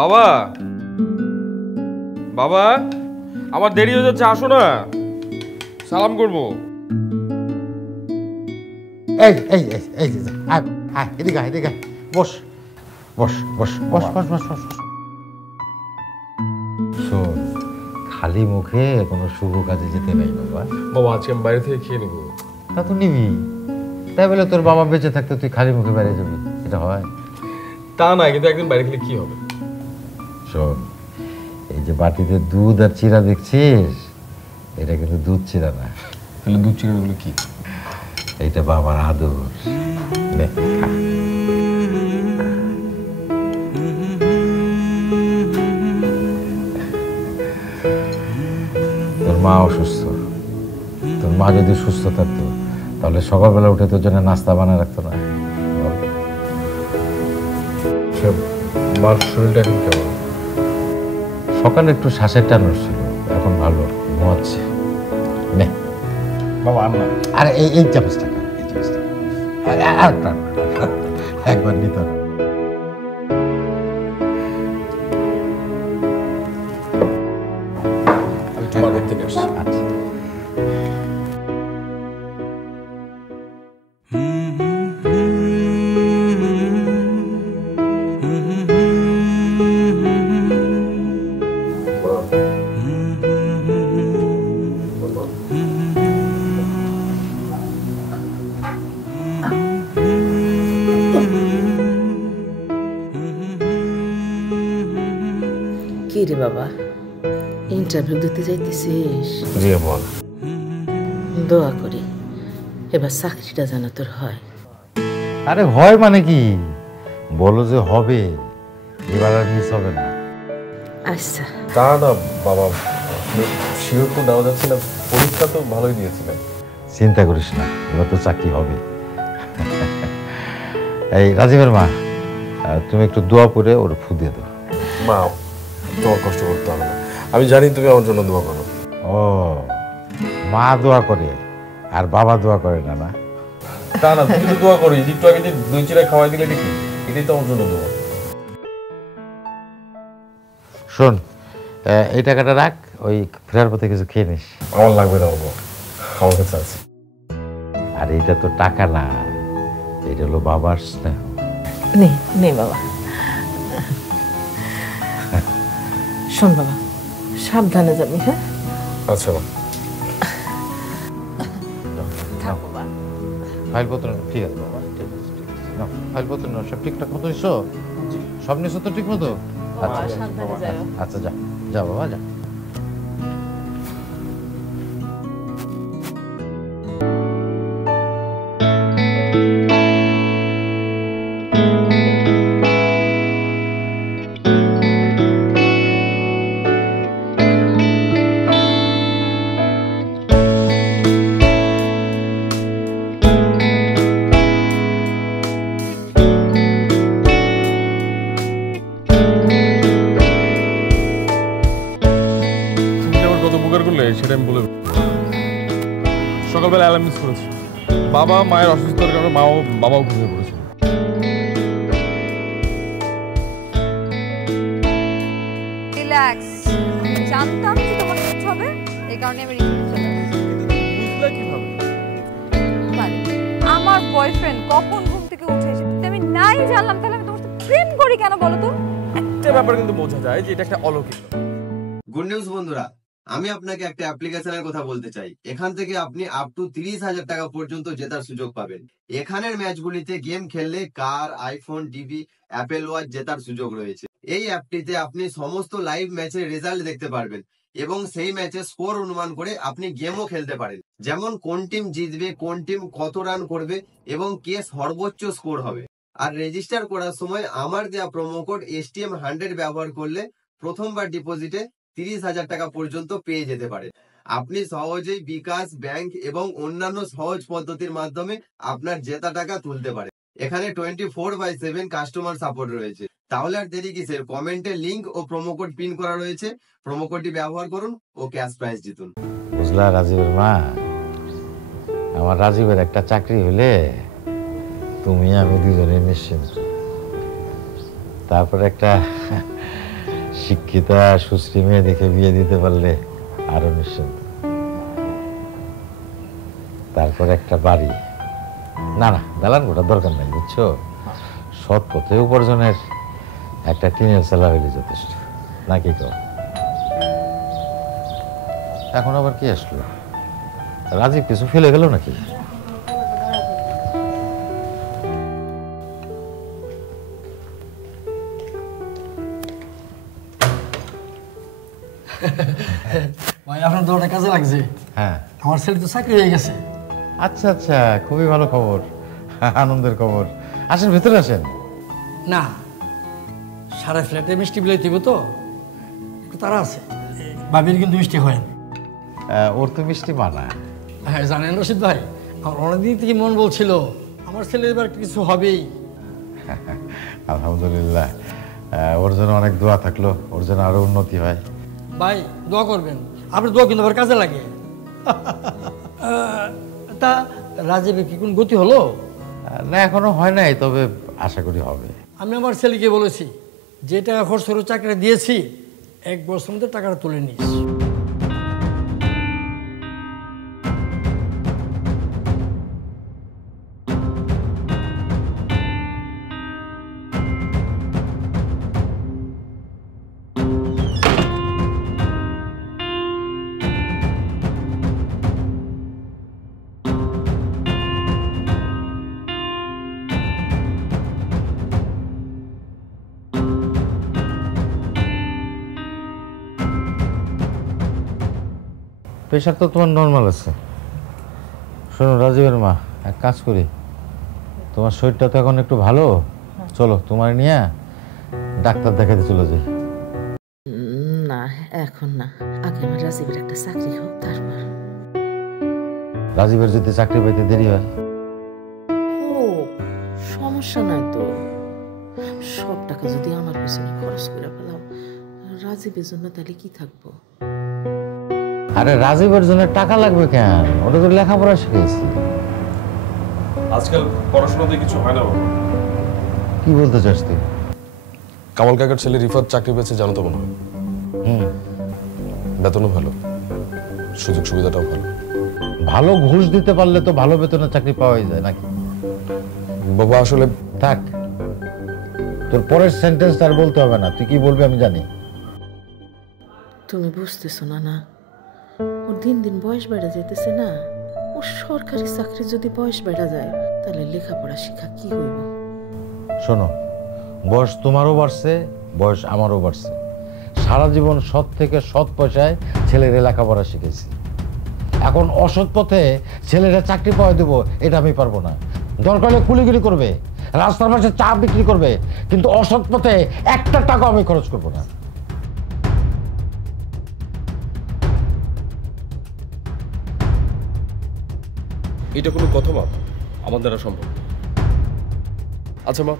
বাবা, বাবা, আমার দেরি হয়ে যাচ্ছে, আসো না, সালাম করবো। এই এই এই এদিকে এদিকে বস বস বস বস বস বস বস। শোন, খালি মুখে কোনো শুভ কাজে যেতে নেই বাবা। বাবা, আজকে আমি বাইরে থেকে খেয়ে নেবো। তা তো নিবি, তাই বলে তোর বাবা বেঁচে থাকতে তুই খালি মুখে বাইরে যাবি, এটা হয়? তা না, কিন্তু একদিন বাইরে খেলে কি হবে? শোন, এই যে বাটিতে দুধ আর চিরা দেখছিস, এটা কিন্তু দুধ চিরা না। তাহলে দুধ চিরাগুলো কি? এইটা বাবার আদর। নে, খা। তোর মা অসুস্থ, তোর মা যদি সুস্থ থাকতো তাহলে সকালবেলা উঠে তোর জন্য নাস্তা বানায় রাখতো না? মার শরীরটা এখন কেমন? সকালে একটু শ্বাসের টান ছিল, এখন ভালো, ঘুমাচ্ছে। নে বাবা, আর না। আরে এই চামচটা খা, এই চামচটা একবার নিতে হবে। আমি তোমার বাড়ি থেকে আসছি। আচ্ছা। কি রে বাবা, ইন্টারভিউ দিতে যাইতেছিস? বল। দোয়া করি এবার চাকরিটা যেন তোর হয়। আরে হয় মানে কি, বলো যে হবে, এবার আর মিস হবে না। আচ্ছা। তা না বাবা, শিওর তো দেওয়া যাচ্ছে না, পরীক্ষা তো ভালোই দিয়েছিলেন। চিন্তা করিস না, এবার তো চাকরি হবে। এই রাজীবের মা, তুমি একটু দোয়া করে ওর ফু দিয়ে দাও। মা, তোমার কষ্ট করতে হবে না, আমি জানি তুমি আমার জন্য দোয়া করো। ও, মা দোয়া করে আর বাবা দোয়া করে না? না তা না, তুমি তো দোয়া করো, একটু আগে যে দই চিরা খাওয়াই দিলে নাকি, এটাই তো আমার জন্য দোয়া। শোন, এই টাকাটা রাখ, ওই ফেরার পথে কিছু খেয়ে নিস। আমার লাগবে না বাবা, আমার কাছে আছে। আর এইটা তো টাকা না, এটা হলো বাবার স্নেহ। নে নে বাবা। শোন বাবা, সাবধানে যাবি। হ্যাঁ, আচ্ছা মা। থাকো বাবা। ফাইলপত্র ঠিক আছে বাবা, ঠিক আছে, ঠিক আছে। নাও, ফাইলপত্র নাও, সব ঠিকঠাক মতো নিছো? সব নিছো তো ঠিক মতো? আচ্ছা সাবধানে যাও। আচ্ছা, যা যা বাবা, যা। সেটা আমি বলে সকালবেলা অ্যালার্ম মিস করেছি। বাবা মায়ের অসুস্থতার কারণে বাবাও ঘুমিয়ে পড়েছিল। রিল্যাক্স, জানতাম যে তোমার কিছু হবে, এই কারণে আমি রিল্যাক্স চলে আসছি। বুঝলে কিভাবে? মানে আমার বয়ফ্রেন্ড কখন ঘুম থেকে উঠে এসে আমি নাই জানলাম, তাহলে আমি তোমার সাথে প্রেম করি কেন বলো তো? একটা ব্যাপার কিন্তু বোঝা যায় যে এটা একটা অলৌকিক। গুড নিউজ বন্ধুরা, আমি আপনাকে একটা অ্যাপ্লিকেশনের কথা বলতে চাই। এখান থেকে আপনি আপ টু 30,000 টাকা পর্যন্ত জেতার সুযোগ পাবেন। এখানের ম্যাচগুলিতে গেম খেললে কার, আইফোন, টিভি, অ্যাপেল ওয়াচ জেতার সুযোগ রয়েছে। এই অ্যাপটিতে আপনি সমস্ত লাইভ ম্যাচের রেজাল্ট দেখতে পারবেন এবং সেই ম্যাচের স্কোর অনুমান করে আপনি গেমও খেলতে পারেন, যেমন কোন টিম জিতবে, কোন টিম কত রান করবে এবং কে সর্বোচ্চ স্কোর হবে। আর রেজিস্টার করার সময় আমার দেওয়া প্রোমো কোড STM100 ব্যবহার করলে প্রথমবার ডিপোজিটে 30,000 টাকা পর্যন্ত পেয়ে যেতে পারে। আপনি সহজেই বিকাশ, ব্যাংক এবং অন্যান্য সহজ পদ্ধতির মাধ্যমে আপনার জেতা টাকা তুলতে পারেন। এখানে 24/7 কাস্টমার সাপোর্ট রয়েছে। তাহলে আর দেরি কিসের, কমেন্টে লিংক ও প্রোমো কোড পিন করা রয়েছে, প্রোমো কোডটি ব্যবহার করুন ও ক্যাশ প্রাইজ জিতুন। বুঝলা রাজীবের মা, আমার রাজীবের একটা চাকরি হলে তুমি আমি দুজনে নিশ্চিন্ত। তারপর একটা শিক্ষিতা সুশ্রী মেয়ে দেখে বিয়ে দিতে পারলে আরো নিশ্চিন্ত। তারপর একটা বাড়ি, না না দালান কোটার দরকার নাই বুঝছো, সৎ পথে উপার্জনের একটা টিনের চালা হইলে যথেষ্ট, নাকি কও? এখন আবার কি আসলো? রাজীব কিছু ফেলে গেল নাকি? ভাই আপনার দোয়াটা কাজে লাগছে। হ্যাঁ, আমার ছেলে তো চাকরি হয়ে গেছে। আচ্ছা আচ্ছা, খুবই ভালো খবর, আনন্দের খবর। আসেন, ভেতরে আসেন। না, সারা ফ্ল্যাটে মিষ্টি বিলাই দিব তো, একটু তারা আছে। ভাবির কিন্তু মিষ্টি হয় না। ওর তো মিষ্টি মানা। হ্যাঁ জানেন রশিদ ভাই, আমার অনেকদিন থেকে মন বলছিল আমার ছেলে এবার কিছু হবেই। আলহামদুলিল্লাহ, ওর জন্য অনেক দোয়া থাকলো, ওর জন্য আরো উন্নতি হয়। ভাই দোয়া করবেন, আপনার দোয়া কিন্তু আবার কাজে লাগে। তা রাজীবের কি কোন গতি হলো? না, এখনো হয় নাই, তবে আশা করি হবে। আমি আমার ছেলেকে বলেছি যে টাকা খরচ করে চাকরি দিয়েছি 1 বছরের মধ্যে টাকাটা তুলে নিস। প্রেশার তো তোমার নর্মাল আছে। শোনো রাজীবের মা, এক কাজ করি, তোমার শরীরটা তো এখন একটু ভালো, চলো তোমার নিয়ে ডাক্তার দেখাতে চলে যাই। না এখন না, আগে আমার রাজীবের একটা চাকরি হোক তারপর। রাজীবের যদি চাকরি পাইতে দেরি হয়? ও সমস্যা নাই তো, সব টাকা যদি আমার পেছনে খরচ করে ফেলাও, রাজীবের জন্য তাহলে কি থাকবো? আরে রাজীবের জন্য টাকা লাগবে কেন? ওটা তো লেখাপড়া শিখেছি। আজকাল পড়াশোনাতে কিছু হয় না বাবা। কি বলতে চাস তুই? কামাল কাকার ছেলে রিফাত চাকরি পেয়েছে, জানো তো মনে হয়। বেতনও ভালো, সুযোগ সুবিধাটাও ভালো। ভালো ঘুষ দিতে পারলে তো ভালো বেতনে চাকরি পাওয়াই যায় নাকি? বাবা আসলে থাক, তোর পরের সেন্টেন্স আর বলতে হবে না, তুই কি বলবি আমি জানি। তুমি বুঝতেছো না? না, ওর দিন দিন বয়স বেড়ে যেতেছে না, ওর সরকারি চাকরি যদি বয়স বেড়া যায় তাহলে লেখাপড়া শিক্ষা কি হইব? শোনো, বয়স তোমারও বাড়ছে, বয়স আমারও বাড়ছে। সারা জীবন সৎ থেকে সৎ পয়সায় ছেলেরা লেখাপড়া শিখেছি। এখন অসৎ পথে ছেলেরা চাকরি পাওয়া দেবো, এটা আমি পারবো না। দরকার হলে কুলিগিরি করবে, রাস্তার পাশে চা বিক্রি করবে, কিন্তু অসৎ পথে একটা টাকা আমি খরচ করবো না। এটা কোনো কথা মা? আমার দ্বারা সম্ভব? আচ্ছা মা,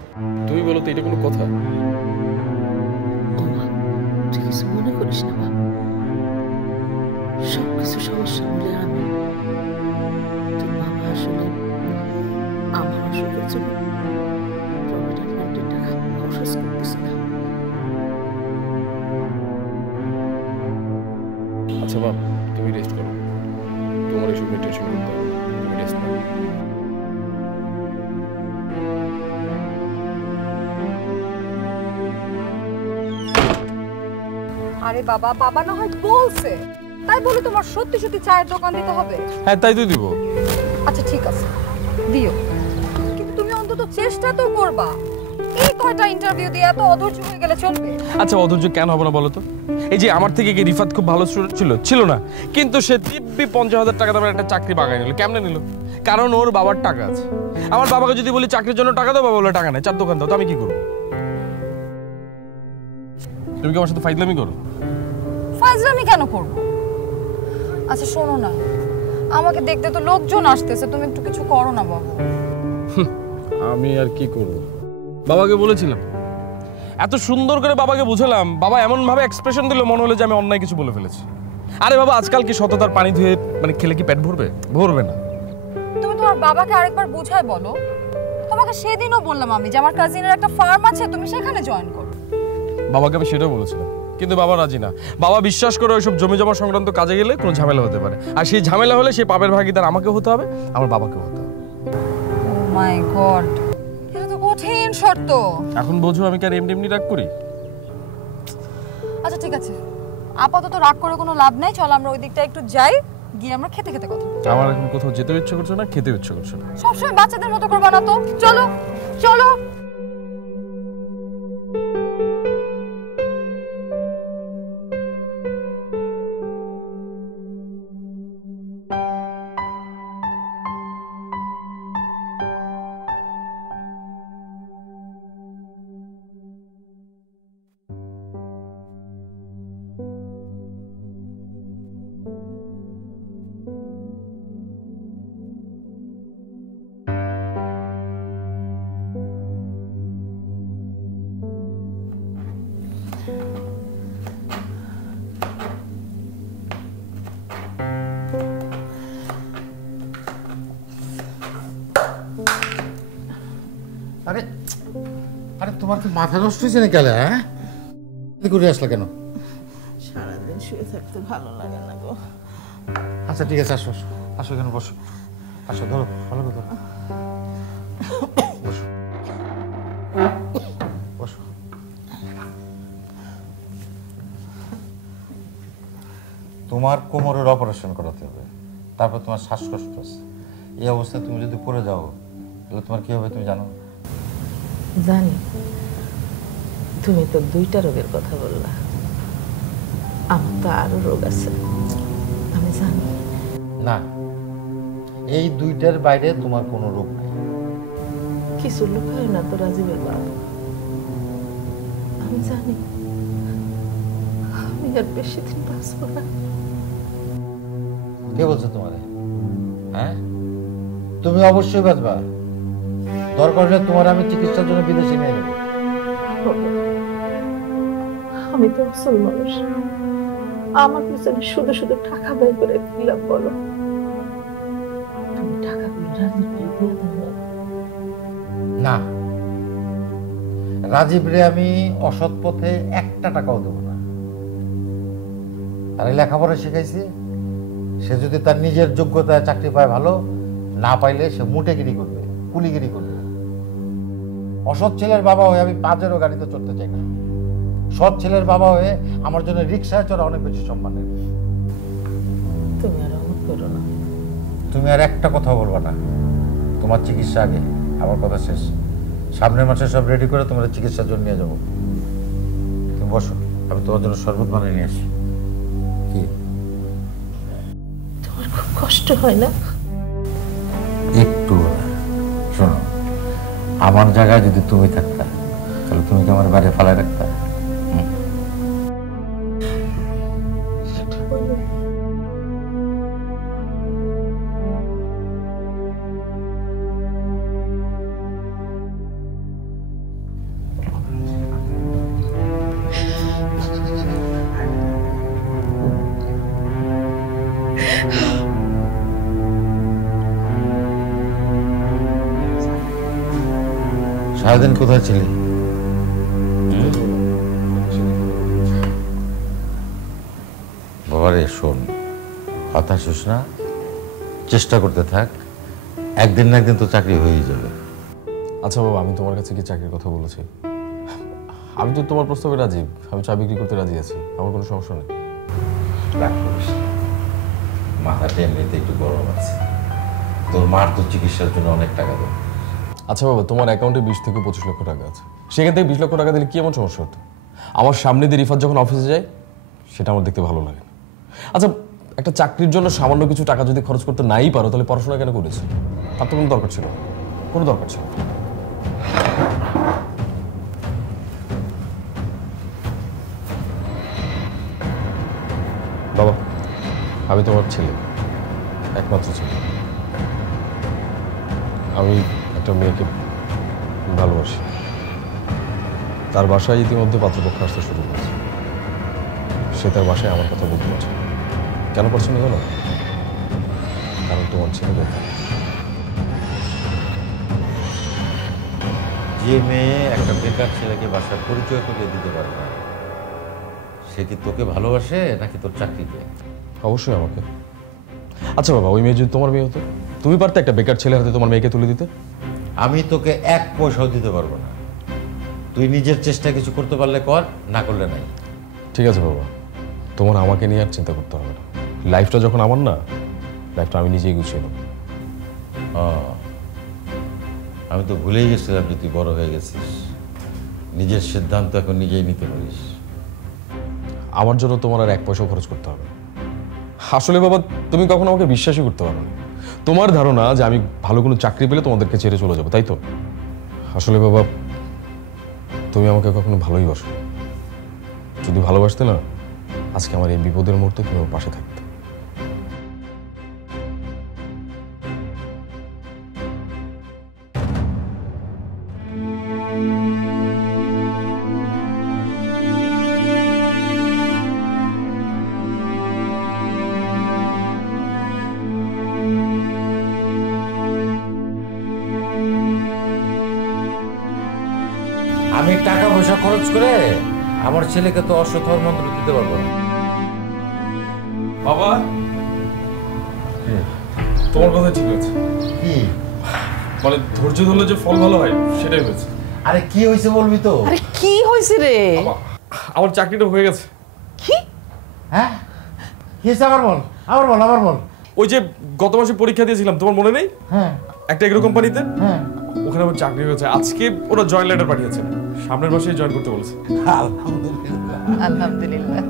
তুমি বলো তো এটা কোনো কথা? ও মা, তুই কিছু মনে করিস না বাবা, সবকিছু সমস্যা বলে আমি, তোর বাবা আসলে আমার অসুখের জন্য প্রভিডেন্ট ফান্ডের টাকা খরচ করতেছে না। আচ্ছা মা, তুমি রেস্ট করো, তোমার এসব নিয়ে টেনশন করতে হবে, তুমি রেস্ট করো। আরে বাবা, বাবা না হয় বলছে, তাই বলে তোমার সত্যি সত্যি চায়ের দোকান দিতে হবে? হ্যাঁ তাই তো দিব। আচ্ছা ঠিক আছে, দিও, কিন্তু তুমি অন্তত চেষ্টা তো করবা। এই কয়টা ইন্টারভিউ দিয়ে এত অধৈর্য হয়ে গেলে চলবে? আচ্ছা অধৈর্য কেন হবে না বলো তো? এই যে আমার থেকে কি রিফাত খুব ভালো স্টুডেন্ট ছিল? ছিল না, কিন্তু সে দিব্যি 50,000 টাকা দামের একটা চাকরি বাগায় নিল। কেমনে নিল? কারণ ওর বাবার টাকা আছে। আমার বাবাকে যদি বলি চাকরির জন্য টাকা দাও, বাবা বলে টাকা নেই, চার দোকান দাও, তো আমি কি করবো? তুমি কি আমার সাথে ফাইজলামি করো? ফাইজলামি কেন করবো? আচ্ছা শোনো না, আমাকে দেখতে তো লোকজন আসতেছে, তুমি একটু কিছু করো না বাবা। আমি আর কি করব? বাবাকে বলেছিলাম, এত সুন্দর করে বাবাকে বুঝালাম, বাবা এমন ভাবে এক্সপ্রেশন দিল মনে হলো যে আমি অন্যায় কিছু বলে ফেলেছি। আরে বাবা, আজকাল কি সততার পানি ধুয়ে মানে খেলে কি পেট ভরবে? ভরবে না। তুমি তোমার বাবাকে আরেকবার বুঝায় বলো। তোমাকে সেদিনও বললাম আমি যে আমার কাজিনের একটা ফার্ম আছে, তুমি সেখানে জয়েন করো। বাবাকে আমি সেটাও বলেছিলাম, কিন্তু বাবা রাজি না। বাবা বিশ্বাস করে ওইসব জমি জমা সংক্রান্ত কাজে গেলে কোনো ঝামেলা হতে পারে, আর সেই ঝামেলা হলে সেই পাপের ভাগিদার আমাকে হতে হবে, আমার বাবাকেও হতে হবে। ও মাই গড, এটা তো কঠিন শর্ত। এখন বোঝো আমি কি আর এমনি এমনি রাগ করি? আচ্ছা ঠিক আছে, আপাতত রাগ করে কোনো লাভ নাই, চল আমরা ওই দিকটা একটু যাই, গিয়ে আমরা খেতে খেতে কথা বলবো। আমার এখন কোথাও যেতে ইচ্ছে করছে না, খেতে ইচ্ছে করছে না। সবসময় বাচ্চাদের মতো করবা না তো, চলো চলো। আরে আরে তোমার কি মাথা নষ্ট হয়েছে না কেলে? হ্যাঁ, করে আসলা কেন? সারাদিন শুয়ে থাকতে ভালো লাগে না গো। আচ্ছা ঠিক আছে, আসো আসো আসো, এখানে বসো, আসো, ধরো ভালো করে ধরো, বসো বসো। তোমার কোমরের অপারেশন করাতে হবে, তারপর তোমার শ্বাসকষ্ট আছে। এই অবস্থায় তুমি যদি পড়ে যাও তাহলে তোমার কি হবে তুমি জানো? জানি, তুমি তো 2টা রোগের কথা বললা, আমার তো আরো রোগ আছে, আমি জানি। না, এই 2টার বাইরে তোমার কোনো রোগ নেই। কিছু লুকায় না তো রাজীবের বাবা, আমি জানি আমি আর বেশি দিন বাঁচবো না। কে বলছো তোমারে? হ্যাঁ, তুমি অবশ্যই বাঁচবা। দরকার হলে তোমার আমি চিকিৎসার জন্য বিদেশে নিয়ে যাবো। আমি তো আসল মানুষ, আমার পিছনে শুধু শুধু টাকা ব্যয় করে দিলাম বলো? তুমি টাকাগুলো রাজীবকে দিয়ে দাও না, রাজীব রে আমি অসৎ পথে 1টা টাকাও দেবো না। তার লেখাপড়া শিখাইছি, সে যদি তার নিজের যোগ্যতায় চাকরি পায় ভালো, না পাইলে সে মুটেগিরি করবে, কুলিগিরি করবে। অসৎ ছেলের বাবা হয়ে আমি 5-এরও গাড়িতে চড়তে চাই না। সৎ ছেলের বাবা হয়ে আমার জন্য রিক্সায় চড়া অনেক বেশি সম্মানের। তুমি আর অমত করো না। তুমি আর একটা কথা বলবা না। তোমার চিকিৎসা আগে, আমার কথা শেষ। সামনের মাসে সব রেডি করে তোমার চিকিৎসার জন্য নিয়ে যাবো। তুমি বসো, আমি তোমার জন্য শরবত বানিয়ে নিয়ে আসি। কি তোমার খুব কষ্ট হয় না? একটু শোনো, আমার জায়গায় যদি তুমি থাকতা তাহলে তুমি কি আমার বাইরে ফেলায় রাখতা? সারাদিন কোথায় ছিলি? বাবারে শোন, কথা শুস না, চেষ্টা করতে থাক, একদিন না একদিন তো চাকরি হয়েই যাবে। আচ্ছা বাবা, আমি তোমার কাছে কি চাকরির কথা বলেছি? আমি তো তোমার প্রস্তাবে রাজি, আমি চা বিক্রি করতে রাজি আছি, আমার কোনো সমস্যা নেই। রাগ করিস না, মাথাটা এমনিতে একটু গরম আছে। তোর মার তো চিকিৎসার জন্য অনেক টাকা দেবো। আচ্ছা বাবা, তোমার অ্যাকাউন্টে 20 থেকে 25 লক্ষ টাকা আছে, সেখান থেকে 20 লক্ষ টাকা দিলে কি এমন সমস্যা হতো? আমার সামনে দিয়ে রিফাত যখন অফিসে যায় সেটা আমার দেখতে ভালো লাগে না। আচ্ছা, একটা চাকরির জন্য সামান্য কিছু টাকা যদি খরচ করতে নাই পারো তাহলে পড়াশোনা কেন করেছো? তার তো কোনো দরকার ছিল, কোনো দরকার ছিল। বাবা, আমি তোমার ছেলে, একমাত্র ছেলে। আমি একটা মেয়েকে ভালোবাসি, তার বাসায় ইতিমধ্যে পাত্রপক্ষ আসতে শুরু করেছে। সে তার বাসায় আমার কথা বলতে পারছে। কেন পারছে না জানো? কারণ তোমার ছেলে বেকার। যে মেয়ে একটা বেকার ছেলেকে বাসায় পরিচয় করিয়ে দিতে পারে না, সে কি তোকে ভালোবাসে নাকি তোর চাকরিকে? অবশ্যই আমাকে। আচ্ছা বাবা, ওই মেয়ে যদি তোমার মেয়ে হতো, তুমি পারতে একটা বেকার ছেলের হাতে তোমার মেয়েকে তুলে দিতে? আমি তোকে 1 পয়সাও দিতে পারবো না। তুই নিজের চেষ্টা কিছু করতে পারলে কর, না করলে নাই। ঠিক আছে বাবা, তোমার আমাকে নিয়ে আর চিন্তা করতে হবে না। লাইফটা যখন আমার না, লাইফটা আমি নিজেই গুছিয়ে নেব। আমি তো ভুলেই গেছিলাম যে তুই বড় হয়ে গেছিস, নিজের সিদ্ধান্ত এখন নিজেই নিতে পারিস। আমার জন্য তোমার আর 1 পয়সাও খরচ করতে হবে। আসলে বাবা, তুমি কখনো আমাকে বিশ্বাসই করতে পারো না। তোমার ধারণা যে আমি ভালো কোনো চাকরি পেলে তোমাদেরকে ছেড়ে চলে যাবো, তাই তো? আসলে বাবা, তুমি আমাকে কখনো ভালোই বাসো। যদি ভালোবাসতে না, আজকে আমার এই বিপদের মুহূর্তে তুমি আমার পাশে থাকতে। আমি টাকা পয়সা খরচ করে আমার ছেলেকে তো অসৎ মন্ত্র দিতে পারবো না। বাবা, তোমার কথা ঠিক আছে। কি মানে ধৈর্য ধরলে যে ফল ভালো হয়, সেটাই হয়েছে। আরে কি হয়েছে বলবি তো? আরে কি হয়েছে রে? আমার চাকরিটা হয়ে গেছে। কি? হ্যাঁ, কি হয়েছে? আবার বল, আবার বল, আবার বল। ওই যে গত মাসে পরীক্ষা দিয়েছিলাম, তোমার মনে নেই? হ্যাঁ একটা এগ্রো কোম্পানিতে, হ্যাঁ, ওখানে আমার চাকরি হয়েছে। আজকে ওরা জয়েন লেটার পাঠিয়েছে, সামনের মাসেই জয়েন করতে বলেছে। আলহামদুলিল্লাহ। আলহামদুলিল্লাহ।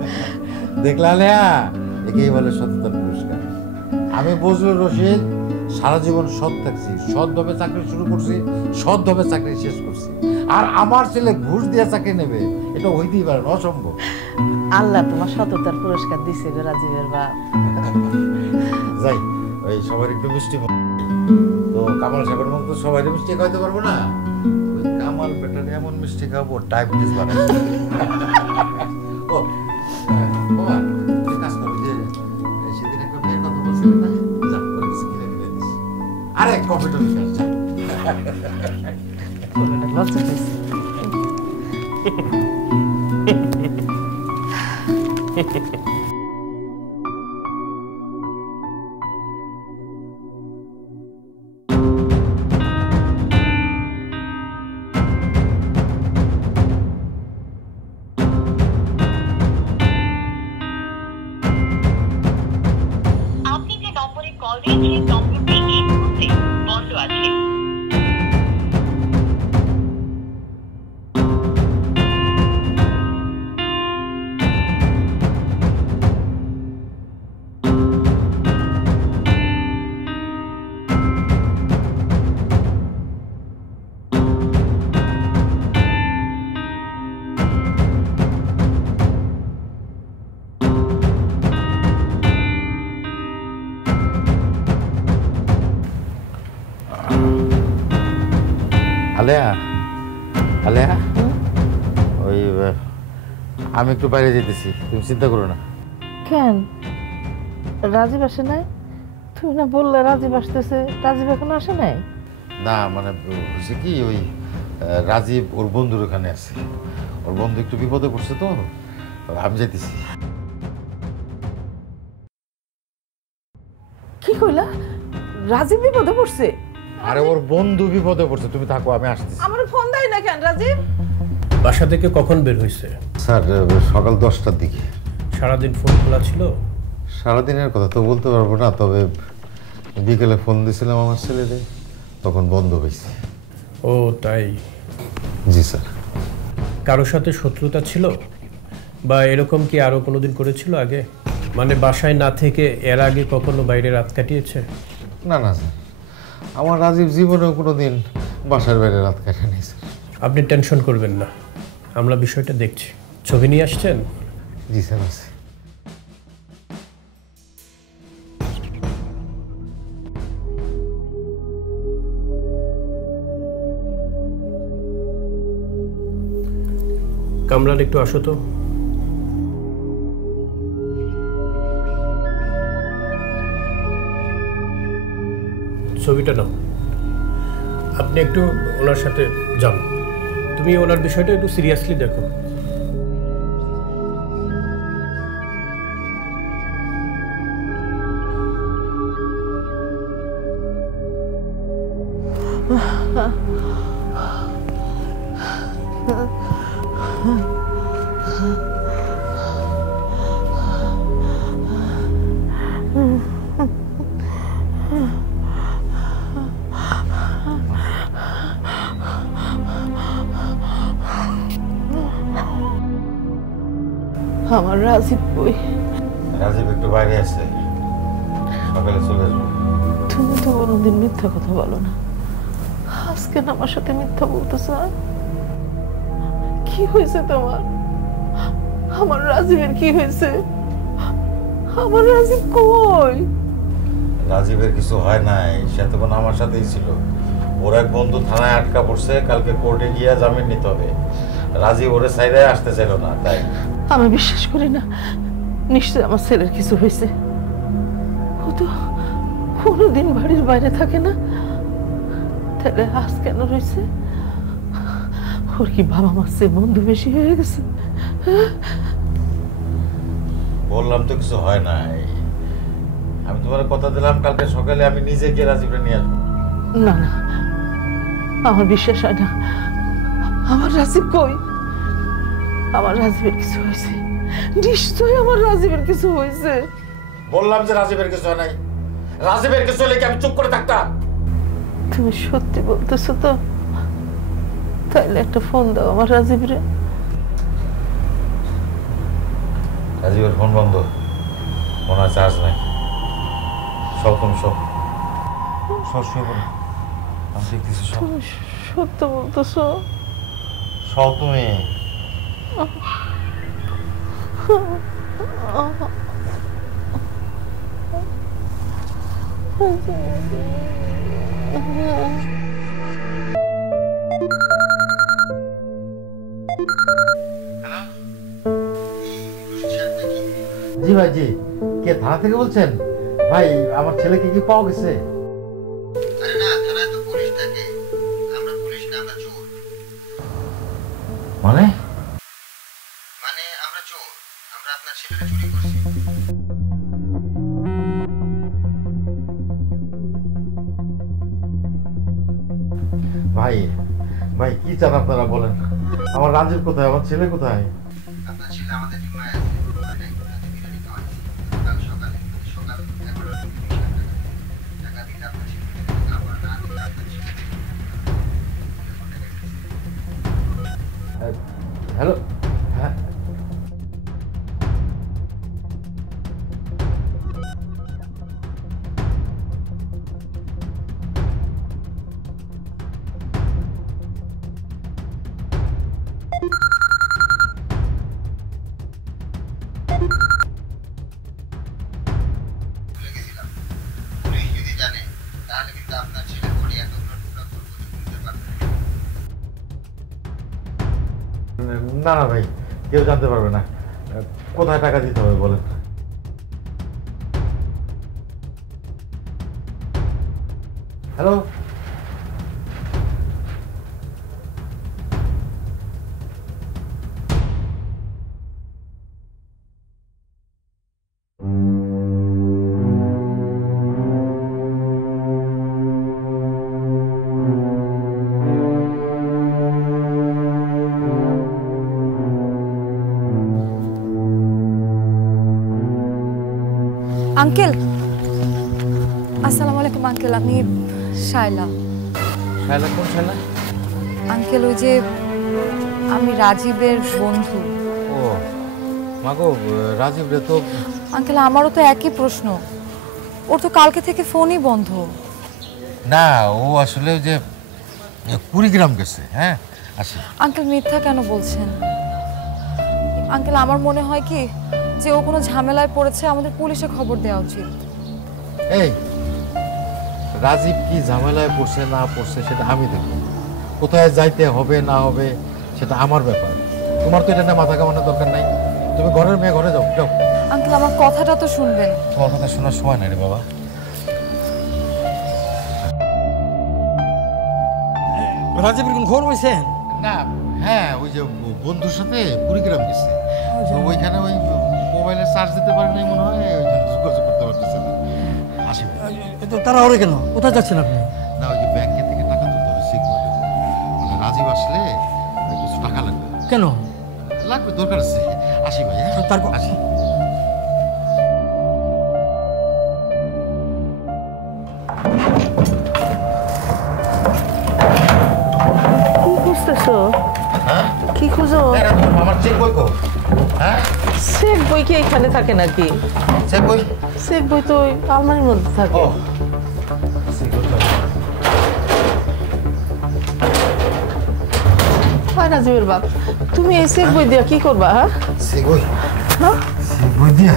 দেখলা লেয়া, একেই বলে সততার পুরস্কার। আমি বজলুর রশিদ সারা জীবন সৎ থাকছি, সৎভাবে চাকরি শুরু করছি, সৎভাবে চাকরি শেষ করছি। আর আমার ছেলে ঘুষ দিয়ে চাকরি নেবে, এটা হইতেই পারে না, অসম্ভব। আল্লাহ তোমার সততার পুরস্কার দিছে গো রাজীবের বাপ। যাই, ওই সবার একটু মিষ্টি তো কামাল সাহেবের মতো তো সবাই মিষ্টি খাইতে পারবো না। ওই কামাল বেটারে এমন মিষ্টি খাবো, ডায়াবেটিস বানাবো। ও বাবা, তুই কাজ করবি যে সেদিন একটা মেয়ের কথা বলছিলি না, যা করে কিছু কিনে দিবে। আরে কফিটা নিয়ে আসছে। লজ্জা পেয়েছে। আপনি যে নম্বরে কল দিয়েছেন নম্বরটি এই মুহূর্তে বন্ধ আছে। আলেয়া, আলেয়া, ওই আমি একটু বাইরে যেতেছি, তুমি চিন্তা করো না। কেন রাজীব আসে নাই? তুমি না বললে রাজীব আসতেছে, রাজীব এখন আসে নাই? না মানে হয়েছে কি, ওই রাজীব ওর বন্ধুর ওখানে আছে, ওর বন্ধু একটু বিপদে পড়ছে তো আমি যাইতেছি। কি কইলা? রাজীব বিপদে পড়ছে? আরে ওর বন্ধু বিপদে পড়ছে, তুমি থাকো, আমি আসতেছি। আমার ফোন দেয় না কেন রাজীব? বাসা থেকে কখন বের হয়েছে? স্যার সকাল 10টার দিকে। সারাদিন ফোন খোলা ছিল? সারাদিনের কথা তো বলতে পারবো না, তবে বিকেলে ফোন দিয়েছিলাম আমার ছেলেদের, তখন বন্ধ হয়েছে। ও তাই? জি স্যার। কারোর সাথে শত্রুতা ছিল বা এরকম কি আরো কোনোদিন করেছিল আগে? মানে বাসায় না থেকে এর আগে কখনো বাইরে রাত কাটিয়েছে? না না স্যার, আমার রাজীব জীবনেও কোনোদিন বাসার বাইরে রাত কাটেনি স্যার। আপনি টেনশন করবেন না, আমরা বিষয়টা দেখছি। ছবি নিয়ে আসছেন? জি স্যার আছে। কামরান একটু আসো তো। ছবিটা নাও। আপনি একটু ওনার সাথে যান, তুমি ওনার বিষয়টা একটু সিরিয়াসলি দেখো। আমার রাজীব কই? রাজীব একটু বাইরে আছে, সকালে চলে আসবে। তুমি তো কোনোদিন মিথ্যা কথা বলো না, আজকে না আমার সাথে মিথ্যা বলতেছো? কি হয়েছে তোমার? আমার রাজীবের কি হয়েছে? আমার রাজীব কই? রাজীবের কিছু হয় নাই, সে তখন আমার সাথেই ছিল। ওর এক বন্ধু থানায় আটকা পড়ছে, কালকে কোর্টে গিয়ে জামিন নিতে হবে। রাজীব ওরে সাইডে আসতে চাইল না, তাই। আমি বিশ্বাস করি না, নিশ্চয় আমার ছেলের কিছু হয়েছে। ও তো কোনোদিন বাড়ির বাইরে থাকে না, তাহলে আজ কেন রয়েছে? ওর কি বাবা মার চেয়ে বন্ধু বেশি হয়ে গেছে? বললাম তো কিছু হয় নাই। আমি তোমার কথা দিলাম, কালকে সকালে আমি নিজে গিয়ে রাজীবকে নিয়ে আসবো। না না, আমার বিশ্বাস হয় না। আমার রাজীব কই? আমার রাজীবের কিছু হয়েছে, নিশ্চয়ই আমার রাজীবের কিছু হয়েছে। বললাম যে রাজীবের কিছু হয় নাই। রাজীবের কিছু হলে কি আমি চুপ করে থাকতাম? তুমি সত্যি বলতেছো তো? তাইলে একটা ফোন দাও আমার রাজীবরে। রাজীবের ফোন বন্ধ, মনে হয় চার্জ নাই। সব তুমি সব শুয়ে পড়ো, আমি দেখতেছি সব। তুমি সত্য বলতেছো? সব তুমি। জি ভাই, জি। কে থানা থেকে বলছেন? ভাই আমার ছেলেকে কি পাওয়া গেছে? আরে না, থানায় তো পুলিশ থাকে। আমরা পুলিশ না, আমরা চোর। মানে মানে আমরা চোর, আমরা আপনার ছেলেকে চুরি করছি। ভাই, ভাই কি চান আপনারা বলেন? আমার রাজীব কোথায়? আমার ছেলে কোথায়? আপনার ছেলে আমাদের জিম্মায় আছে। বিরিয়ানি খাওয়াইছি কাল সকালে, সকাল 11টা টাকা দিলে আপনার ছেলে খাবার না দিলে আপনার ছেলে। হ্যালো, হ্যাঁ। পুলিশ যদি জানে তাহলে কিন্তু আপনার ছেলে বডি এত টুকরা করবো যে বুঝতে পারবে না না ভাই, কেউ জানতে পারবে না। কোথায় টাকা দিতে হবে বলেন? হ্যালো, আঙ্কেল, আসসালামু আলাইকুম আঙ্কেল। আমি শায়লা। শায়লা? কোন শায়লা? আঙ্কেল, ওই যে আমি রাজীবের বন্ধু। ও মাগো, রাজীব রে তো। আঙ্কেল, আমারও তো একই প্রশ্ন। ওর তো কালকে থেকে ফোনই বন্ধ। না, ও আসলে ওই যে কুড়িগ্রাম গেছে। হ্যাঁ, আসি। আঙ্কেল, মিথ্যা কেন বলছেন? আঙ্কেল, আমার মনে হয় কি যে ও কোনো ঝামেলায় পড়েছে, আমাদের পুলিশে খবর দেওয়া উচিত। এই রাজীব কি ঝামেলায় পড়ছে না পড়ছে সেটা আমি দেখব। কোথায় যাইতে হবে না হবে সেটা আমার ব্যাপার। তোমার তো এটা না মাথা কামানোর দরকার নাই। তুমি ঘরের মেয়ে, ঘরে যাও, যাও। আঙ্কেল, আমার কথাটা তো শুনবেন। তোমার কথা শোনার সময় নাই রে বাবা। রাজীবের কোন খবর হয়েছে? না, হ্যাঁ, ওই যে বন্ধুর সাথে কুড়িগ্রাম গেছে, তো ওইখানে ওই মোবাইলে চার্জ দিতে পারে নাই মনে হয়, ওই জন্য যোগাযোগ করতে পারতেছে না। আসি। তো তারা ওরে কেন? কোথায় যাচ্ছেন আপনি? না, ওই যে ব্যাংকে থেকে টাকা তুলতে হবে, শীঘ্র। কেন? লাগবে, দরকার আছে। আসি ভাই, হ্যাঁ? তারপর আসি। কি খুঁজতেছো? হ্যাঁ? কি খুঁজো? আমার চেক বই কো? হ্যাঁ? চেক বই কি এখানে থাকে নাকি? চেক বই? চেক বই তো ওই আলমারির মধ্যে থাকে। রাজীবের বাপ, তুমি এই চেক বই দিয়া কি করবা? হ্যাঁ, চেক বই? হ্যাঁ, চেক বই দিয়া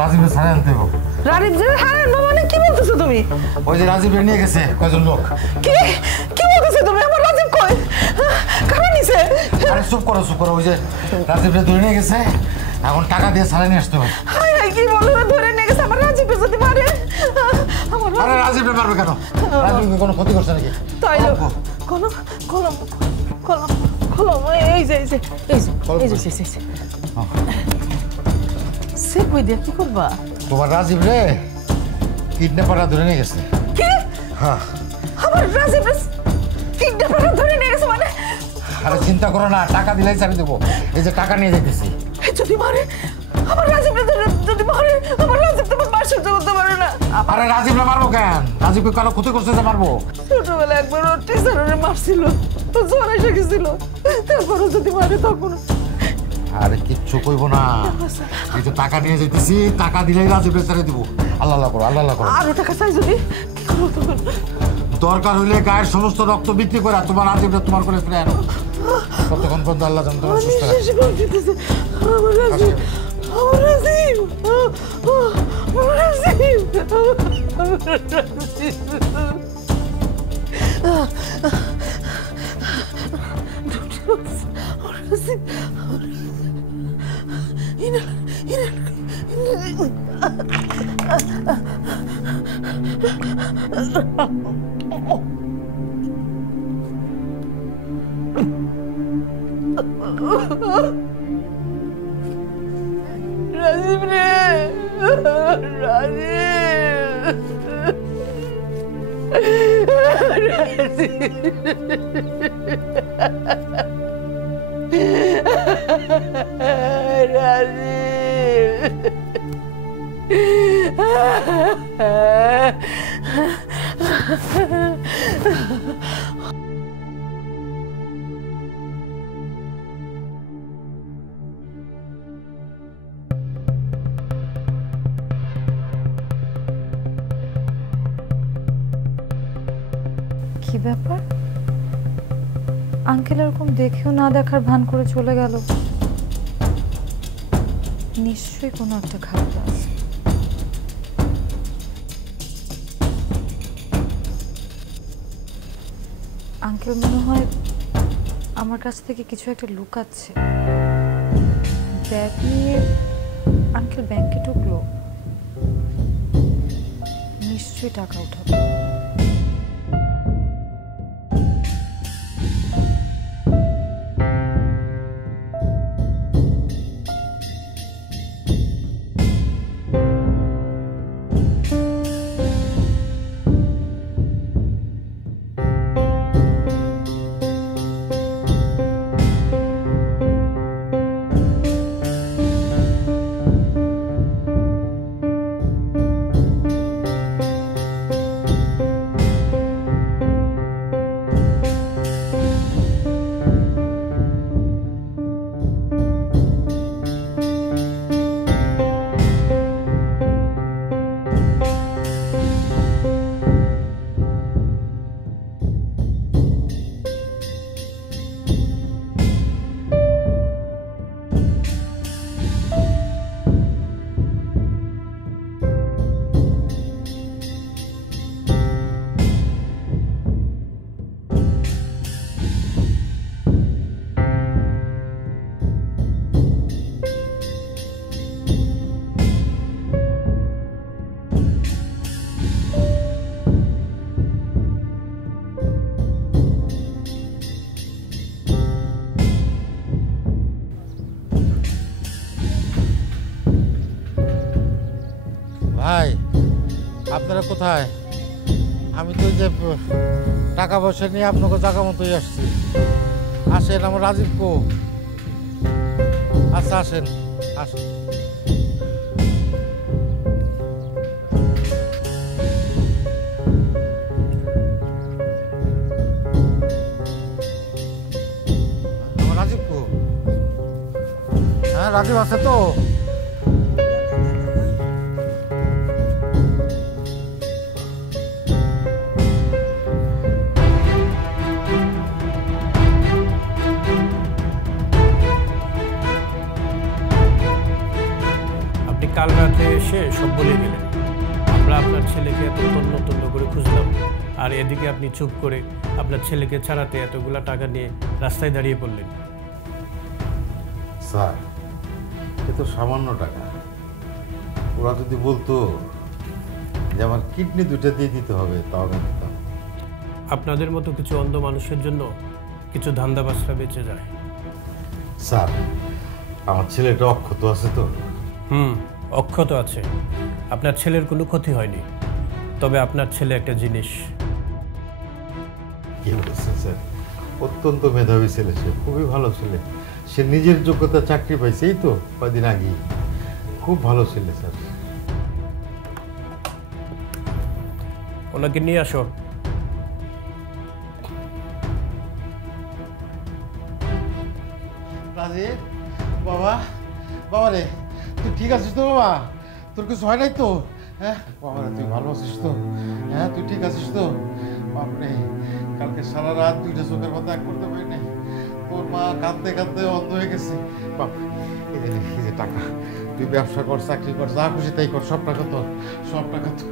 রাজীবের ছাড়া আনতে হবে। রাজীব হারানো মানে কি বলতেছো তুমি? ওই যে রাজীবের নিয়ে গেছে কয়জন লোক। কি কি বলতেছো তুমি? আমার রাজীব কই? কারা নিছে? আরে চুপ করো, চুপ করো। ওই যে রাজীবরে ধরে নিয়ে গেছে, এখন টাকা দিয়ে ছাড়া নিয়ে আসতে হবে। হাই হাই, কি বলো? ধরে নিয়ে গেছে আমার রাজীব যদি মারে? আমার আরে রাজীবরে মারবে কেন? রাজীবকে কোনো ক্ষতি করছে নাকি? তাই কলম কলম কলম কলম এই যে এই যে এই যে এই যে চেক বই দিয়া কি করবা? তোমার রাজীবরে কিডন্যাপাররা ধরে নিয়ে গেছে। কি? হ্যাঁ। আমার রাজীব কিডন্যাপাররা ধরে নিয়ে গেছে মানে? আরে চিন্তা করো না, টাকা দিলেই ছাড়ি দেবো। এই যে টাকা নিয়ে যেতেছি। যদি মারে আমার রাজীব, যদি মারে আমার রাজীব তোমার মার সহ্য করতে পারে না। আরে রাজীবরা মারবো কেন? রাজীবকে কারো ক্ষতি করছে যে মারবো? ছোটবেলায় একবার ওর টিচারে মারছিল, তো জ্বর এসে গেছিল, তারপরে যদি মারে তখন। আরে কিচ্ছু কইব না, এই যে টাকা নিয়ে যেতেছি, টাকা দিলেই রাজীবকে ছেড়ে দিব। আল্লাহ আল্লাহ করো, আল্লাহ আল্লাহ করো। আরো টাকা চাই যদি কি করবো তখন? দরকার হইলে গায়ের সমস্ত রক্ত বিক্রি করে তোমার রাজীবটা তোমার করে ফিরে আনো। কতক্ষণ পর্যন্ত আল্লাহ জান তোমার সুস্থ রাখে। আমার রাজীব, আমার রাজীব, আমার রাজীব, আমার রাজীব। রাজীব রে, কি ব্যাপার? আঙ্কেল এরকম দেখেও না দেখার ভান করে চলে গেল। নিশ্চয়ই কোনো একটা খারাপ আছে। আঙ্কেল মনে হয় আমার কাছ থেকে কিছু একটা লুকাচ্ছে। ব্যাগ নিয়ে আঙ্কেল ব্যাংকে ঢুকলো, নিশ্চয়ই টাকা উঠাবে। ভাই আপনারা কোথায়? আমি তো যে টাকা পয়সা নিয়ে আপনাকে জায়গা মতোই আসছি। আসেন, আমার রাজীব কো। আচ্ছা আসেন, আসেন। আমার রাজীব কো? হ্যাঁ, রাজীব আছে তো? কাল রাতে এসে সব বলে গেলেন। আমরা আপনার ছেলেকে এত তন্ন তন্ন করে খুঁজলাম, আর এদিকে আপনি চুপ করে আপনার ছেলেকে ছাড়াতে এতগুলা টাকা নিয়ে রাস্তায় দাঁড়িয়ে পড়লেন। স্যার, এ তো সামান্য টাকা। ওরা যদি বলতো যে আমার কিডনি দুটো দিয়ে দিতে হবে, তাও আমি দিতাম। আপনাদের মতো কিছু অন্ধ মানুষের জন্য কিছু ধান্দাবাজরা বেঁচে যায়। স্যার, আমার ছেলেটা অক্ষত আছে তো? অক্ষত আছে। আপনার ছেলের কোনো ক্ষতি হয়নি, তবে আপনার ছেলে একটা জিনিস। কি বলছেন স্যার? অত্যন্ত মেধাবী ছেলে, সে খুবই ভালো ছেলে। সে নিজের যোগ্যতা চাকরি পাইছে এই তো কয়েকদিন আগে। খুব ভালো ছেলে স্যার। ওনাকে নিয়ে আসো। রাজীব বাবা, বাবা রে, তুই ঠিক আছিস তো বাবা? তোর কিছু হয় নাই তো? হ্যাঁ বাবা রে, তুই ভালো আছিস তো? হ্যাঁ, তুই ঠিক আছিস তো? বাপরে, কালকে সারা রাত দুইটা চোখের কথা এক করতে পারি নাই। তোর মা কাঁদতে কাঁদতে অন্ধ হয়ে গেছে। বাপ, এই যে টাকা, তুই ব্যবসা কর, চাকরি কর, যা খুশি তাই কর, সব টাকা তোর, সব টাকা তোর।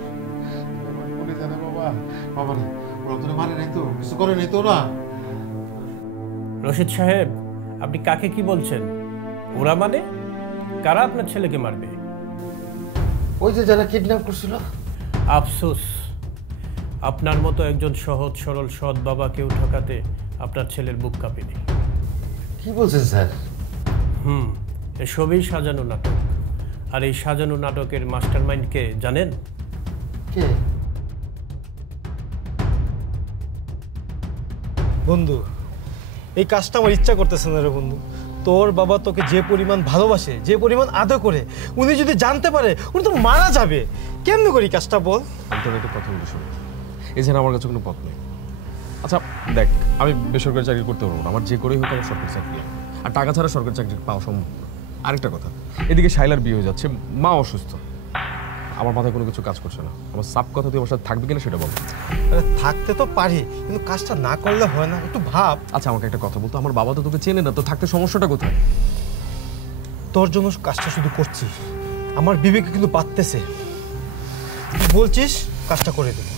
বলি জানে বাবা, বাবা রে, ওরা তোরে মারে নাই তো? কিছু করে নাই তো ওরা? রশিদ সাহেব, আপনি কাকে কি বলছেন? ওরা মানে কারা আপনার ছেলেকে মারবে? ওই যে যারা কিডন্যাপ করছিল। আফসোস, আপনার মতো একজন সহজ সরল সৎ বাবাকেও ঠকাতে আপনার ছেলের বুক কাঁপেনি। কি বলছেন স্যার? এসবই সাজানো নাটক। আর এই সাজানো নাটকের মাস্টারমাইন্ডকে জানেন? কে? বন্ধু, এই কাজটা আমার ইচ্ছা করতেছে না রে বন্ধু। তোর বাবা তোকে যে পরিমাণ ভালোবাসে, যে পরিমাণ আদর করে, উনি যদি জানতে পারে উনি তো মারা যাবে। কেমনে করি কাজটা বল? তোর একটু কথা বলি শোনো, এছাড়া আমার কাছে কোনো পথ নেই। আচ্ছা দেখ, আমি বেসরকারি চাকরি করতে পারবো না, আমার যে করেই হোক আমার সরকারি চাকরি, আর টাকা ছাড়া সরকারি চাকরি পাওয়া সম্ভব না। আরেকটা কথা, এদিকে শাইলার বিয়ে হয়ে যাচ্ছে, মা অসুস্থ, আমার মাথায় কোনো কিছু কাজ করছে না। আমার সাপ কথা তুই আমার সাথে থাকবে কিনা সেটা বল। আরে থাকতে তো পারি, কিন্তু কাজটা না করলে হয় না, একটু ভাব। আচ্ছা আমাকে একটা কথা বলতো, আমার বাবা তো তোকে চেনে না, তো থাকতে সমস্যাটা কোথায়? তোর জন্য কাজটা শুধু করছি, আমার বিবেকে কিন্তু বাঁধতেছে। তুই বলছিস কাজটা করে দেব।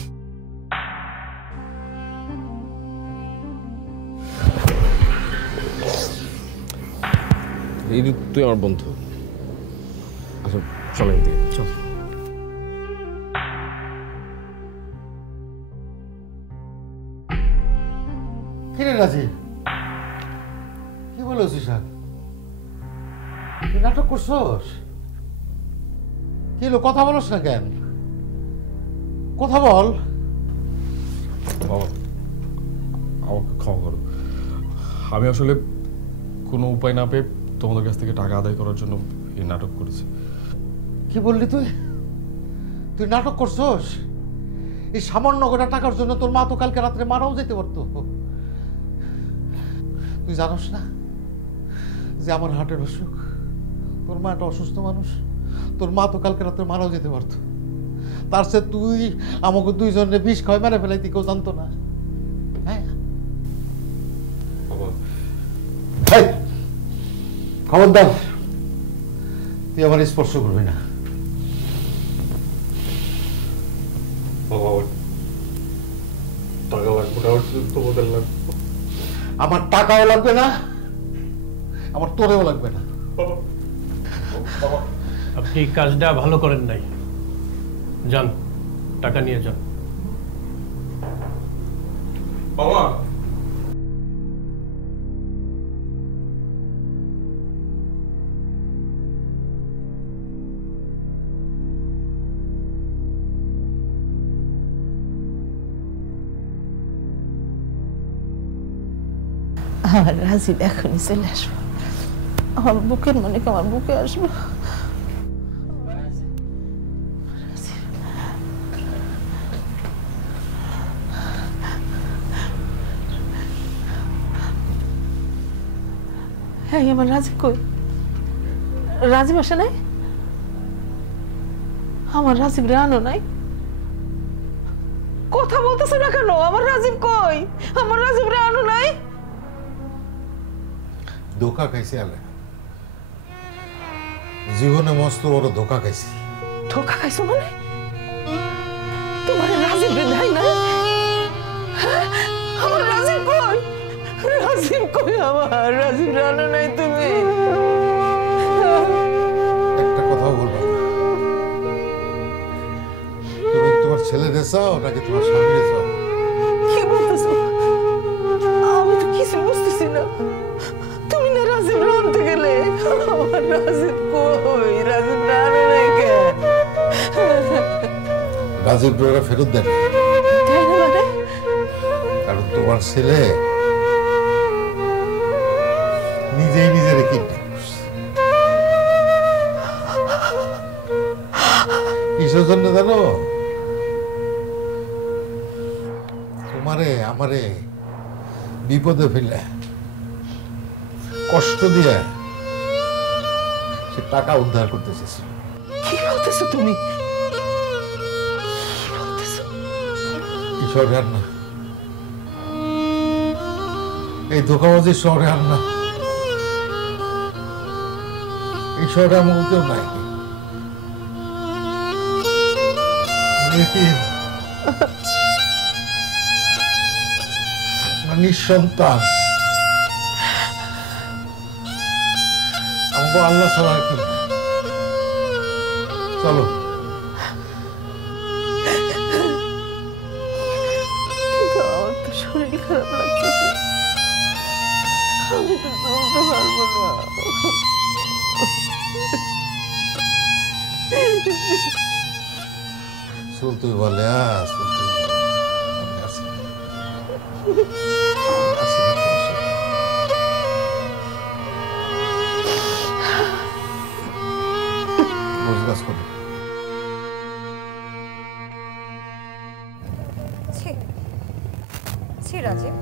এই তুই আমার বন্ধু, আচ্ছা চল এদিকে চল। কিরে রাজীব, কি বলছিস? তুই নাটক করছস? কি হলো, কথা বলস না কেন? কথা বল। বাবা আমাকে ক্ষমা করো, আমি আসলে কোনো উপায় না পেয়ে তোমাদের কাছ থেকে টাকা আদায় করার জন্য এই নাটক করেছি। কি বললি তুই? তুই নাটক করছস? এই সামান্য কটা টাকার জন্য তোর মা তো কালকে রাত্রে মারাও যেতে পারতো। তুই জানোস না যে আমার হার্টের অসুখ? তোর মা একটা অসুস্থ মানুষ, তোর মা তো কালকে রাত্রে মারাও যেতে পারতো। তার সে তুই আমাকে দুইজনে বিষ খাওয়াই মেরে ফেলাইতি, কেউ জানতো না। হ্যাঁ খবরদার, তুই আমার স্পর্শ করবি না। টাকা লাগবে না, তোমাদের লাগবে। আমার টাকাও লাগবে না, আমার তোরেও লাগবে না। আপনি কাজটা ভালো করেন নাই, যান টাকা নিয়ে যান। বাবা আমার রাজীব এখনই চলে আসবো, আমার বুকের মনে আমার বুকে আসবো। হ্যাঁ, আমার রাজীব কই? রাজীব আসে নাই? আমার রাজীব রে আনো নাই? কথা বলতেছো না কেন? আমার রাজীব কই? আমার রাজীব রে আনো নাই? ধোকা খাইছে আলে, জীবনে মস্ত বড় ধোকা খাইছি। ধোকা খাইছো মানে? তোমার রাজীব রে নাই না? আমার রাজীব কই? রাজীব কই? আমার রাজীব রে আনো নাই তুমি? একটা কথা বলবা, তুমি তোমার ছেলে রেসাও নাকি তোমার স্বামী রেসাও? কি বলতেছো? আমি তো কিছু বুঝতেছি না। তুমি না রাজীব রে আনতে গেলে? আমার রাজীব কই? রাজীব রে আনো নাই কেন? রাজীব ওরা ফেরত দেন, তাই না মানে? কারণ তোমার ছেলে নিজেই নিজের কিডন্যাপ করছে। কিসের জন্য জানো? তোমারে আমারে বিপদে ফেলে কষ্ট দিয়ে সে টাকা উদ্ধার করতে চেয়েছিল। কি বলতেছো তুমি? এই শহরে আর না, এই ধোকাবাজির শহরে আর না, এই শহরে আমার কেউ নাই। নিঃসন্তান আমাকে আল্লাহ ছাড়া আর কি। চলো আমার তো শরীর খারাপ লাগতেছে, আমি তো চলতে পারবো না। চলতে বলে চলতে বুঝবাস করে। রাজীব,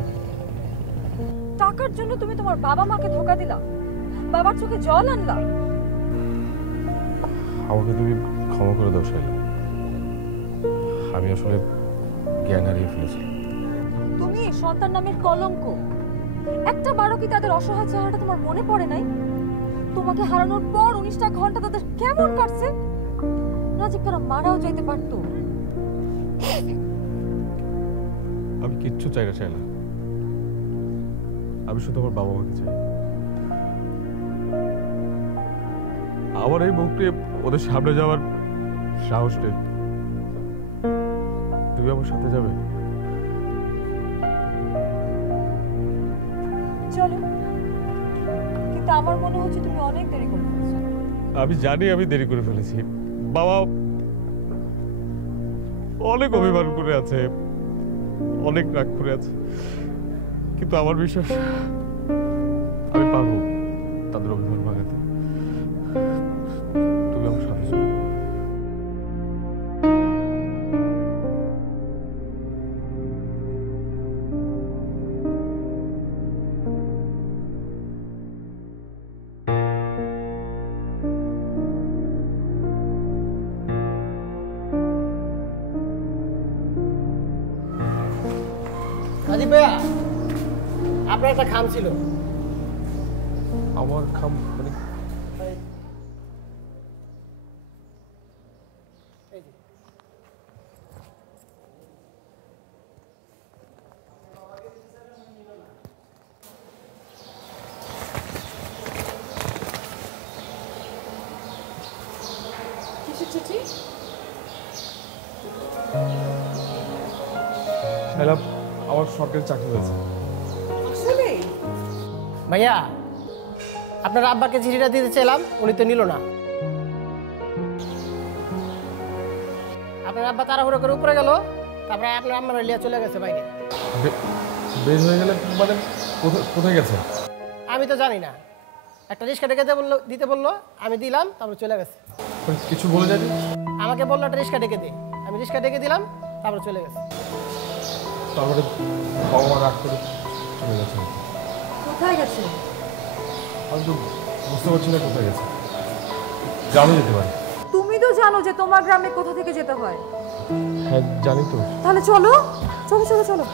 টাকার জন্য তুমি তোমার বাবা মাকে ধোকা দিলা, বাবার চোখে জল আনলা। আমাকে তুমি ক্ষমা করে দাও শাইলা, আমি আসলে জ্ঞান হারিয়ে ফেলেছি। তুমি সন্তান নামের কলঙ্ক, একটা বারো কি তাদের অসহায় চেহারাটা তোমার মনে পড়ে নাই? তোমাকে হারানোর পর 19টা ঘন্টা তাদের কেমন কাটছে। রাজীব তারা মারাও যাইতে পারতো। আমি কিচ্ছু চাই না শাইলা, আমি শুধু আমার বাবা মাকে চাই। আমার এই মুখ নিয়ে ওদের সামনে যাওয়ার সাহস নেই। তুমি আমার সাথে যাবে? চলো, কিন্তু আমার মনে হচ্ছে তুমি অনেক দেরি করে ফেলেছো। আমি জানি আমি দেরি করে ফেলেছি। বাবা অনেক অভিমান করে আছে, অনেক রাগ করে আছে, কিন্তু আমার বিশ্বাস আমি পারবো তাদের অভিমান ভাঙাতে। তুমি আমার সাথে চলো। রাজীব ভাইয়া, আপনার একটা খাম ছিল। আমার খাম মানে? কিসের চিঠি? আমার সরকারি চাকরি হয়েছে। ভাইয়া, আপনার আব্বাকে চিঠিটা দিতে চাইলাম, উনি তো নিল না। আপনার আব্বা তাড়াহুড়ো করে উপরে গেল, তারপরে আপনার আম্মা লিয়া চলে গেছে বাইরে। বের হয়ে গেলে মানে কোথায় গেছে? আমি তো জানি না, একটা রিক্সা ডেকে দিতে বললো, আমি দিলাম, তারপর চলে গেছে। কিছু বলে যাবি? আমাকে বললো একটা রিক্সা ডেকে দে, আমি রিক্সা ডেকে দিলাম, তারপর চলে গেছে। তারপরে বাবা মা রাগ করে চলে গেছে। কোথায় গেছে? আমি তো বুঝতে পারছি না কোথায় গেছে। গ্রামে যেতে পারে। তুমি তো জানো যে তোমার গ্রামে কোথা থেকে যেতে হয়। হ্যাঁ জানি তো। তাহলে চলো চলো চলো চলো।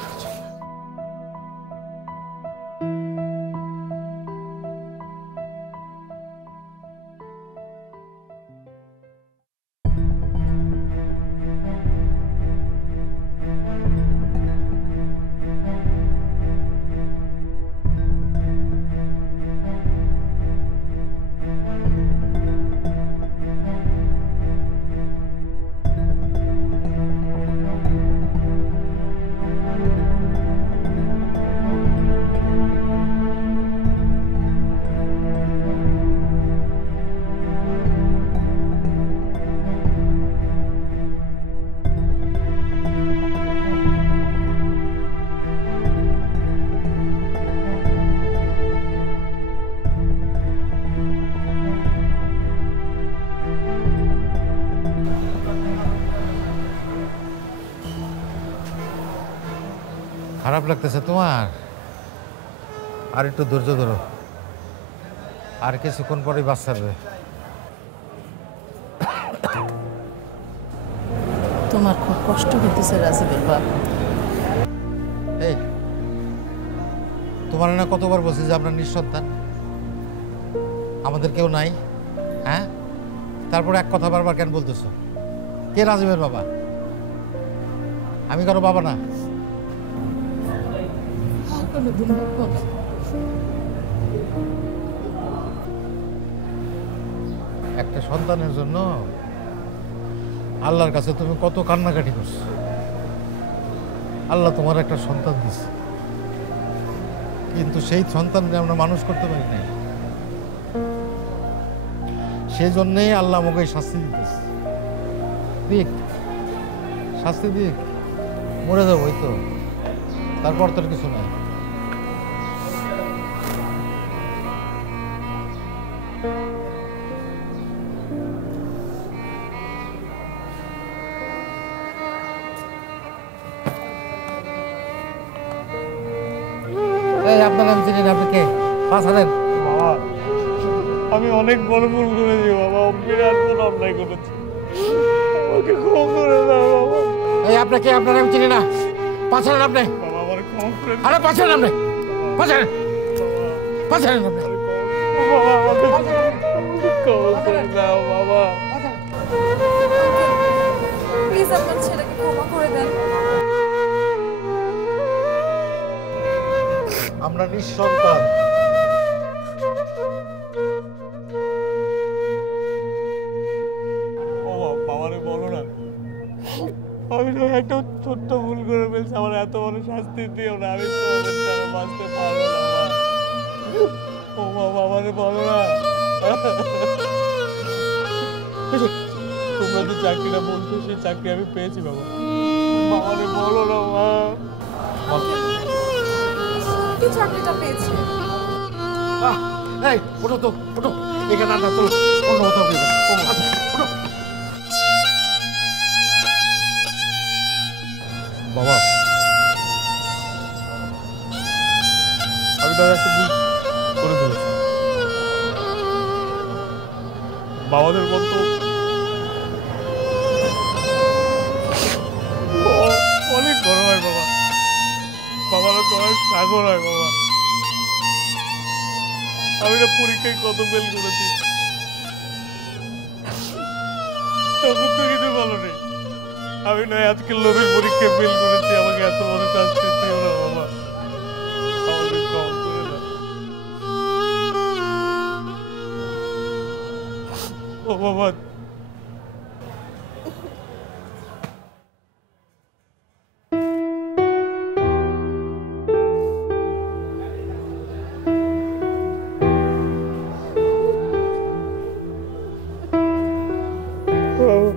খারাপ লাগতেছে তোমার? আর একটু ধৈর্য ধরো, আর কিছুক্ষণ পরেই বাস ছাড়বে। তোমার খুব কষ্ট হইতেছে রাজীবের বাপ। এই তোমার না কতবার বলছি যে আমরা নিঃসন্তান, আমাদের কেউ নাই, হ্যাঁ? তারপর এক কথা বারবার কেন বলতেছো? কে রাজীবের বাবা? আমি কারো বাবা না। একটা সন্তানের জন্য আল্লাহর কাছে তুমি কত কান্নাকাটি করছো। আল্লাহ তোমার একটা সন্তান দিচ্ছে, কিন্তু সেই সন্তানকে আমরা মানুষ করতে পারি নাই। সেই জন্যেই আল্লাহ আমাকে শাস্তি দিতেছে। দিক শাস্তি দিক, মরে যাবো, ওই তো, তারপর তোর কিছু নাই। আপনার নাম চিনি না, আপনি কে? পাঁচ হাজার। বাবা আমি অনেক বড় ভুল করেছি বাবা, বিরাট বড় অন্যায় করেছি, আমাকে ক্ষমা করে দাও বাবা। এই আপনাকে, আপনার নাম চিনি না, পাঁচ হাজার আপনি। বাবা আমার ক্ষমা করে দাও। আরে পাঁচ হাজার আপনি, পাঁচ হাজার, পাঁচ হাজার আপনি। বাবা আমাকে ক্ষমা করে দাও বাবা। প্লিজ আপনার ছেলেকে ক্ষমা করে দেন। আমরা নিঃসন্তান। ও বাবারে বলো না, আমি তো একটা ছোট্ট ভুল করে ফেলছি, আমার এত বড় শাস্তি দিও না, আমি তোমাদের ছাড়া বাঁচতে পারবো না বাবা। ও বাবারে বলো না, তোমরা যে চাকরিটা বলছো সেই চাকরি আমি পেয়েছি বাবা, বাবারে বলো না মা। কি চাকরিটা পেয়েছি? এই ওঠো তো, ওঠো, এখানে না, চলো অন্য কোথাও গিয়ে বসো। ওঠো। বাবা আমি তার একটা ভুল করে ফেলেছি। বাবাদের মতো অনেক বড় হয় বাবা, বাবারা তো অনেক সাগর হয় বাবা। আমি না পরীক্ষায় কত ফেল করেছি, তখন তো কিছু বলো নেই। আমি নয় আজকে লোভের পরীক্ষায় ফেল করেছি, আমাকে এত বড় শাস্তি দিও না বাবা, আমাকে কম করে দাও। ও বাবা Oh